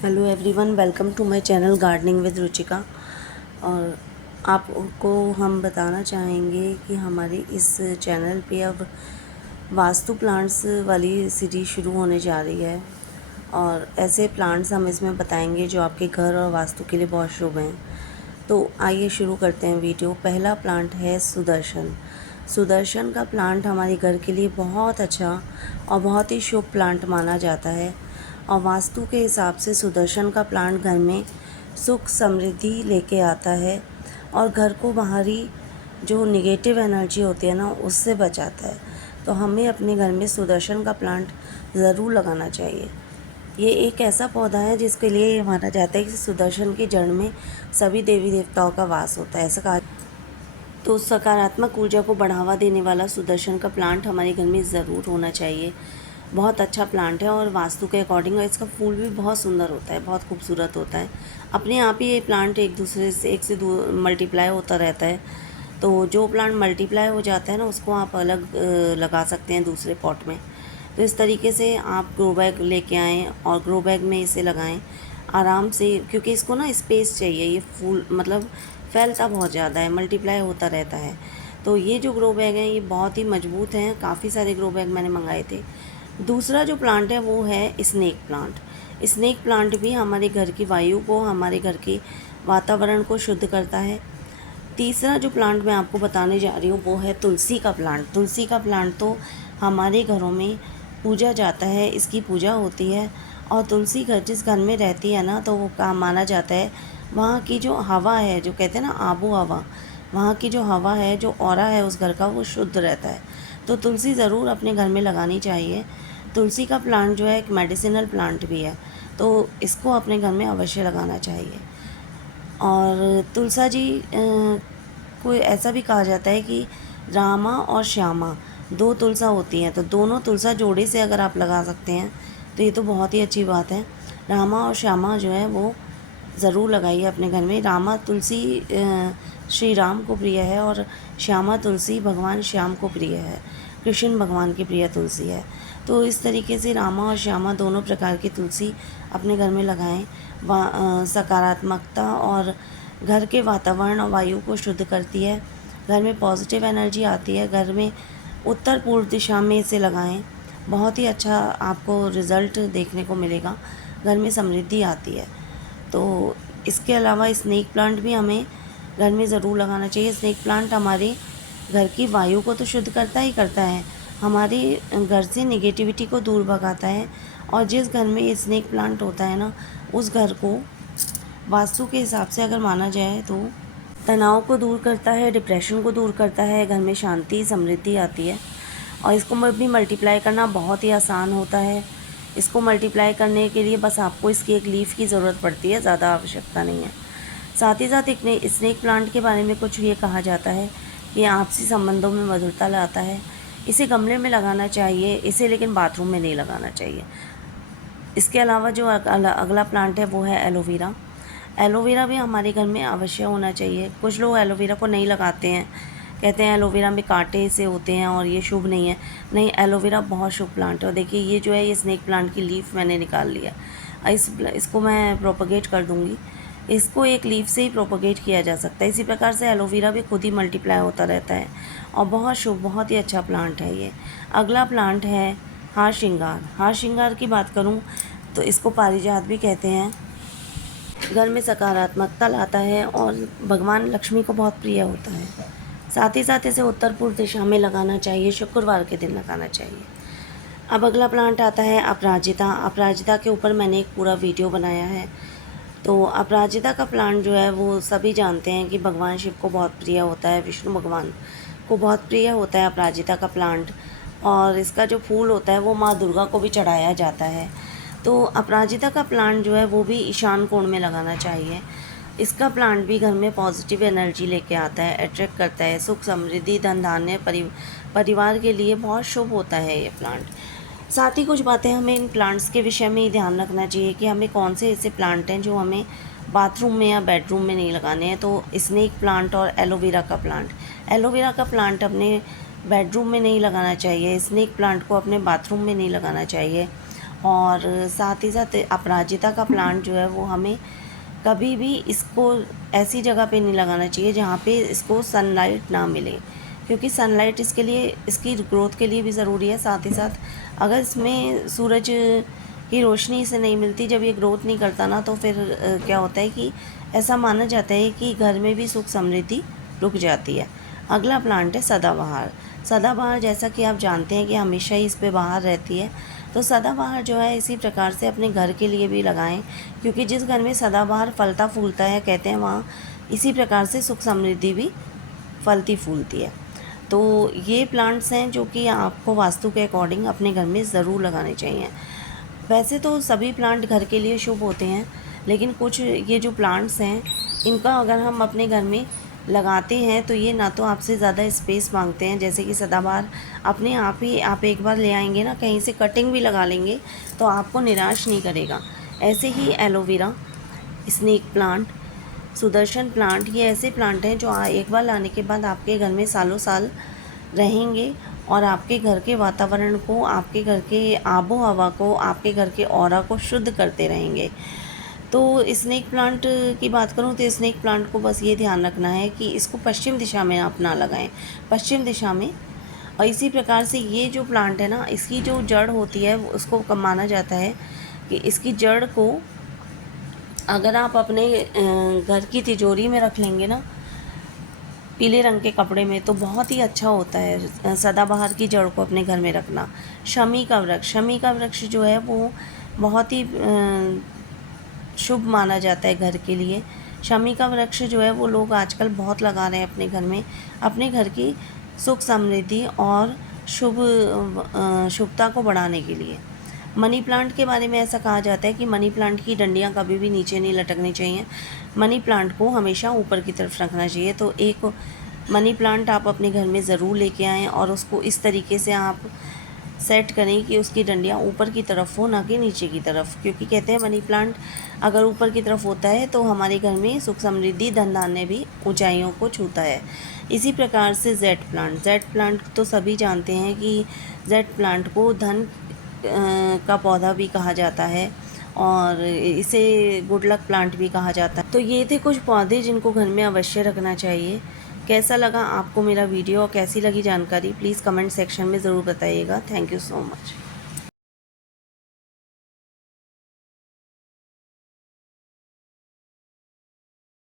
Hello everyone, welcome to my channel gardening with Ruchika. और आपको हम बताना चाहेंगे कि हमारी इस चैनल पे अब वास्तु प्लांट्स वाली सीरीज शुरू होने जा रही है और ऐसे प्लांट्स हम इसमें बताएंगे जो आपके घर और वास्तु के लिए बहुत शुभ हैं। तो आइए शुरू करते हैं वीडियो। पहला प्लांट है सुदर्शन। सुदर्शन का प्लांट हमारे घर के लिए बहुत अच्छा और बहुत ही शुभ प्लांट माना जाता है और वास्तु के हिसाब से सुदर्शन का प्लांट घर में सुख समृद्धि लेके आता है और घर को बाहरी जो निगेटिव एनर्जी होती है ना उससे बचाता है। तो हमें अपने घर में सुदर्शन का प्लांट ज़रूर लगाना चाहिए। ये एक ऐसा पौधा है जिसके लिए ये माना जाता है कि सुदर्शन की जड़ में सभी देवी देवताओं का वास होता है, ऐसा कहा। तो सकारात्मक ऊर्जा को बढ़ावा देने वाला सुदर्शन का प्लांट हमारे घर में ज़रूर होना चाहिए। बहुत अच्छा प्लांट है और वास्तु के अकॉर्डिंग इसका फूल भी बहुत सुंदर होता है, बहुत खूबसूरत होता है। अपने आप ही ये प्लांट एक दूसरे से एक से दो मल्टीप्लाई होता रहता है। तो जो प्लांट मल्टीप्लाई हो जाता है ना उसको आप अलग लगा सकते हैं दूसरे पॉट में। तो इस तरीके से आप ग्रो बैग लेके आएँ और ग्रो बैग में इसे लगाएं आराम से, क्योंकि इसको ना स्पेस चाहिए। ये फूल मतलब फैलता बहुत ज़्यादा है, मल्टीप्लाई होता रहता है। तो ये जो ग्रो बैग हैं ये बहुत ही मजबूत हैं। काफ़ी सारे ग्रो बैग मैंने मंगाए थे। दूसरा जो प्लांट है वो है स्नेक प्लांट। स्नेक प्लांट भी हमारे घर की वायु को, हमारे घर के वातावरण को शुद्ध करता है। तीसरा जो प्लांट मैं आपको बताने जा रही हूँ वो है तुलसी का प्लांट। तुलसी का प्लांट तो हमारे घरों में पूजा जाता है, इसकी पूजा होती है। और तुलसी घर जिस घर में रहती है ना तो वो काम माना जाता है वहाँ की जो हवा है, जो कहते हैं ना आबो हवा, वहाँ की जो हवा है, जो ऑरा है उस घर का, वो शुद्ध रहता है। तो तुलसी ज़रूर अपने घर में लगानी चाहिए। तुलसी का प्लांट जो है एक मेडिसिनल प्लांट भी है, तो इसको अपने घर में अवश्य लगाना चाहिए। और तुलसा जी को ऐसा भी कहा जाता है कि रामा और श्यामा दो तुलसा होती हैं, तो दोनों तुलसा जोड़े से अगर आप लगा सकते हैं तो ये तो बहुत ही अच्छी बात है। रामा और श्यामा जो है वो ज़रूर लगाइए अपने घर में। रामा तुलसी श्री राम को प्रिय है और श्यामा तुलसी भगवान श्याम को प्रिय है, कृष्ण भगवान की प्रिय तुलसी है। तो इस तरीके से रामा और श्यामा दोनों प्रकार की तुलसी अपने घर में लगाएं। सकारात्मकता और घर के वातावरण और वायु को शुद्ध करती है, घर में पॉजिटिव एनर्जी आती है। घर में उत्तर पूर्व दिशा में इसे लगाएं, बहुत ही अच्छा आपको रिज़ल्ट देखने को मिलेगा, घर में समृद्धि आती है। तो इसके अलावा स्नेक प्लांट भी हमें घर में ज़रूर लगाना चाहिए। स्नेक प्लांट हमारे घर की वायु को तो शुद्ध करता ही करता है, हमारे घर से नेगेटिविटी को दूर भगाता है। और जिस घर में ये स्नेक प्लांट होता है ना उस घर को वास्तु के हिसाब से अगर माना जाए तो तनाव को दूर करता है, डिप्रेशन को दूर करता है, घर में शांति समृद्धि आती है। और इसको भी मल्टीप्लाई करना बहुत ही आसान होता है। इसको मल्टीप्लाई करने के लिए बस आपको इसकी एक लीफ की ज़रूरत पड़ती है, ज़्यादा आवश्यकता नहीं है। साथ ही साथ एक स्नेक प्लांट के बारे में कुछ ये कहा जाता है कि आपसी संबंधों में मधुरता लाता है। इसे गमले में लगाना चाहिए, इसे लेकिन बाथरूम में नहीं लगाना चाहिए। इसके अलावा जो अगला प्लांट है वो है एलोवेरा। एलोवेरा भी हमारे घर में अवश्य होना चाहिए। कुछ लोग एलोवेरा को नहीं लगाते हैं, कहते हैं एलोवेरा में कांटे से होते हैं और ये शुभ नहीं है। नहीं, एलोवेरा बहुत शुभ प्लांट है। और देखिए ये जो है ये स्नेक प्लांट की लीफ मैंने निकाल लिया। इसको मैं प्रोपगेट कर दूँगी। इसको एक लीफ से ही प्रोपगेट किया जा सकता है। इसी प्रकार से एलोवेरा भी खुद ही मल्टीप्लाई होता रहता है और बहुत शुभ, बहुत ही अच्छा प्लांट है ये। अगला प्लांट है हार श्रृंगार। हार श्रृंगार की बात करूं तो इसको पारिजात भी कहते हैं। घर में सकारात्मकता लाता है और भगवान लक्ष्मी को बहुत प्रिय होता है। साथ ही साथ इसे उत्तर पूर्व दिशा में लगाना चाहिए, शुक्रवार के दिन लगाना चाहिए। अब अगला प्लांट आता है अपराजिता। अपराजिता के ऊपर मैंने एक पूरा वीडियो बनाया है। तो अपराजिता का प्लांट जो है वो सभी जानते हैं कि भगवान शिव को बहुत प्रिय होता है, विष्णु भगवान को बहुत प्रिय होता है अपराजिता का प्लांट। और इसका जो फूल होता है वो माँ दुर्गा को भी चढ़ाया जाता है। तो अपराजिता का प्लांट जो है वो भी ईशान कोण में लगाना चाहिए। इसका प्लांट भी घर में पॉजिटिव एनर्जी लेके आता है, अट्रैक्ट करता है, सुख समृद्धि धन धान्य परिवार के लिए बहुत शुभ होता है ये प्लांट। साथ ही कुछ बातें हमें इन प्लांट्स के विषय में ही ध्यान रखना चाहिए कि हमें कौन से ऐसे प्लांट हैं जो हमें बाथरूम में या बेडरूम में नहीं लगाने हैं। तो स्नेक प्लांट और एलोवेरा का प्लांट, एलोवेरा का प्लांट अपने बेडरूम में नहीं लगाना चाहिए, स्नेक प्लांट को अपने बाथरूम में नहीं लगाना चाहिए। और साथ ही साथ अपराजिता का प्लांट जो है वो हमें कभी भी इसको ऐसी जगह पे नहीं लगाना चाहिए जहाँ पे इसको सनलाइट ना मिले, क्योंकि सनलाइट इसके लिए, इसकी ग्रोथ के लिए भी ज़रूरी है। साथ ही साथ अगर इसमें सूरज की रोशनी से नहीं मिलती, जब ये ग्रोथ नहीं करता ना, तो फिर क्या होता है कि ऐसा माना जाता है कि घर में भी सुख समृद्धि रुक जाती है। अगला प्लांट है सदाबहार। सदाबहार जैसा कि आप जानते हैं कि हमेशा ही इस पे बाहर रहती है, तो सदाबहार जो है इसी प्रकार से अपने घर के लिए भी लगाएं, क्योंकि जिस घर में सदाबहार फलता फूलता है, कहते हैं वहाँ इसी प्रकार से सुख समृद्धि भी फलती फूलती है। तो ये प्लांट्स हैं जो कि आपको वास्तु के अकॉर्डिंग अपने घर में ज़रूर लगाने चाहिए। वैसे तो सभी प्लांट घर के लिए शुभ होते हैं, लेकिन कुछ ये जो प्लांट्स हैं इनका अगर हम अपने घर में लगाते हैं तो ये ना तो आपसे ज़्यादा स्पेस मांगते हैं, जैसे कि सदाबहार अपने आप ही आप एक बार ले आएंगे ना, कहीं से कटिंग भी लगा लेंगे तो आपको निराश नहीं करेगा। ऐसे ही aloe vera, snake plant, Sudarshan plant, ये ऐसे प्लांट हैं जो एक बार लाने के बाद आपके घर में सालों साल रहेंगे और आपके घर के वातावरण को, आपके घर के आबो हवा को, आपके घर के ऑरा को शुद्ध करते रहेंगे। तो स्नेक प्लांट की बात करूँ तो स्नेक प्लांट को बस ये ध्यान रखना है कि इसको पश्चिम दिशा में आप ना लगाएं, पश्चिम दिशा में। और इसी प्रकार से ये जो प्लांट है ना, इसकी जो जड़ होती है उसको माना जाता है कि इसकी जड़ को अगर आप अपने घर की तिजोरी में रख लेंगे ना, पीले रंग के कपड़े में, तो बहुत ही अच्छा होता है सदाबहार की जड़ को अपने घर में रखना। शमी का वृक्ष, शमी का वृक्ष जो है वो बहुत ही शुभ माना जाता है घर के लिए। शमी का वृक्ष जो है वो लोग आजकल बहुत लगा रहे हैं अपने घर में, अपने घर की सुख समृद्धि और शुभता को बढ़ाने के लिए। मनी प्लांट के बारे में ऐसा कहा जाता है कि मनी प्लांट की डंडियाँ कभी भी नीचे नहीं लटकनी चाहिए, मनी प्लांट को हमेशा ऊपर की तरफ रखना चाहिए। तो एक मनी प्लांट आप अपने घर में ज़रूर लेके आएँ और उसको इस तरीके से आप सेट करें कि उसकी डंडियाँ ऊपर की तरफ हो, ना कि नीचे की तरफ, क्योंकि कहते हैं मनी प्लांट अगर ऊपर की तरफ होता है तो हमारे घर में सुख समृद्धि, धन धान्य भी ऊंचाइयों को छूता है। इसी प्रकार से जेड प्लांट, जेड प्लांट तो सभी जानते हैं कि जेड प्लांट को धन का पौधा भी कहा जाता है और इसे गुड लक प्लांट भी कहा जाता है। तो ये थे कुछ पौधे जिनको घर में अवश्य रखना चाहिए। कैसा लगा आपको मेरा वीडियो और कैसी लगी जानकारी, प्लीज़ कमेंट सेक्शन में ज़रूर बताइएगा। Thank you so much.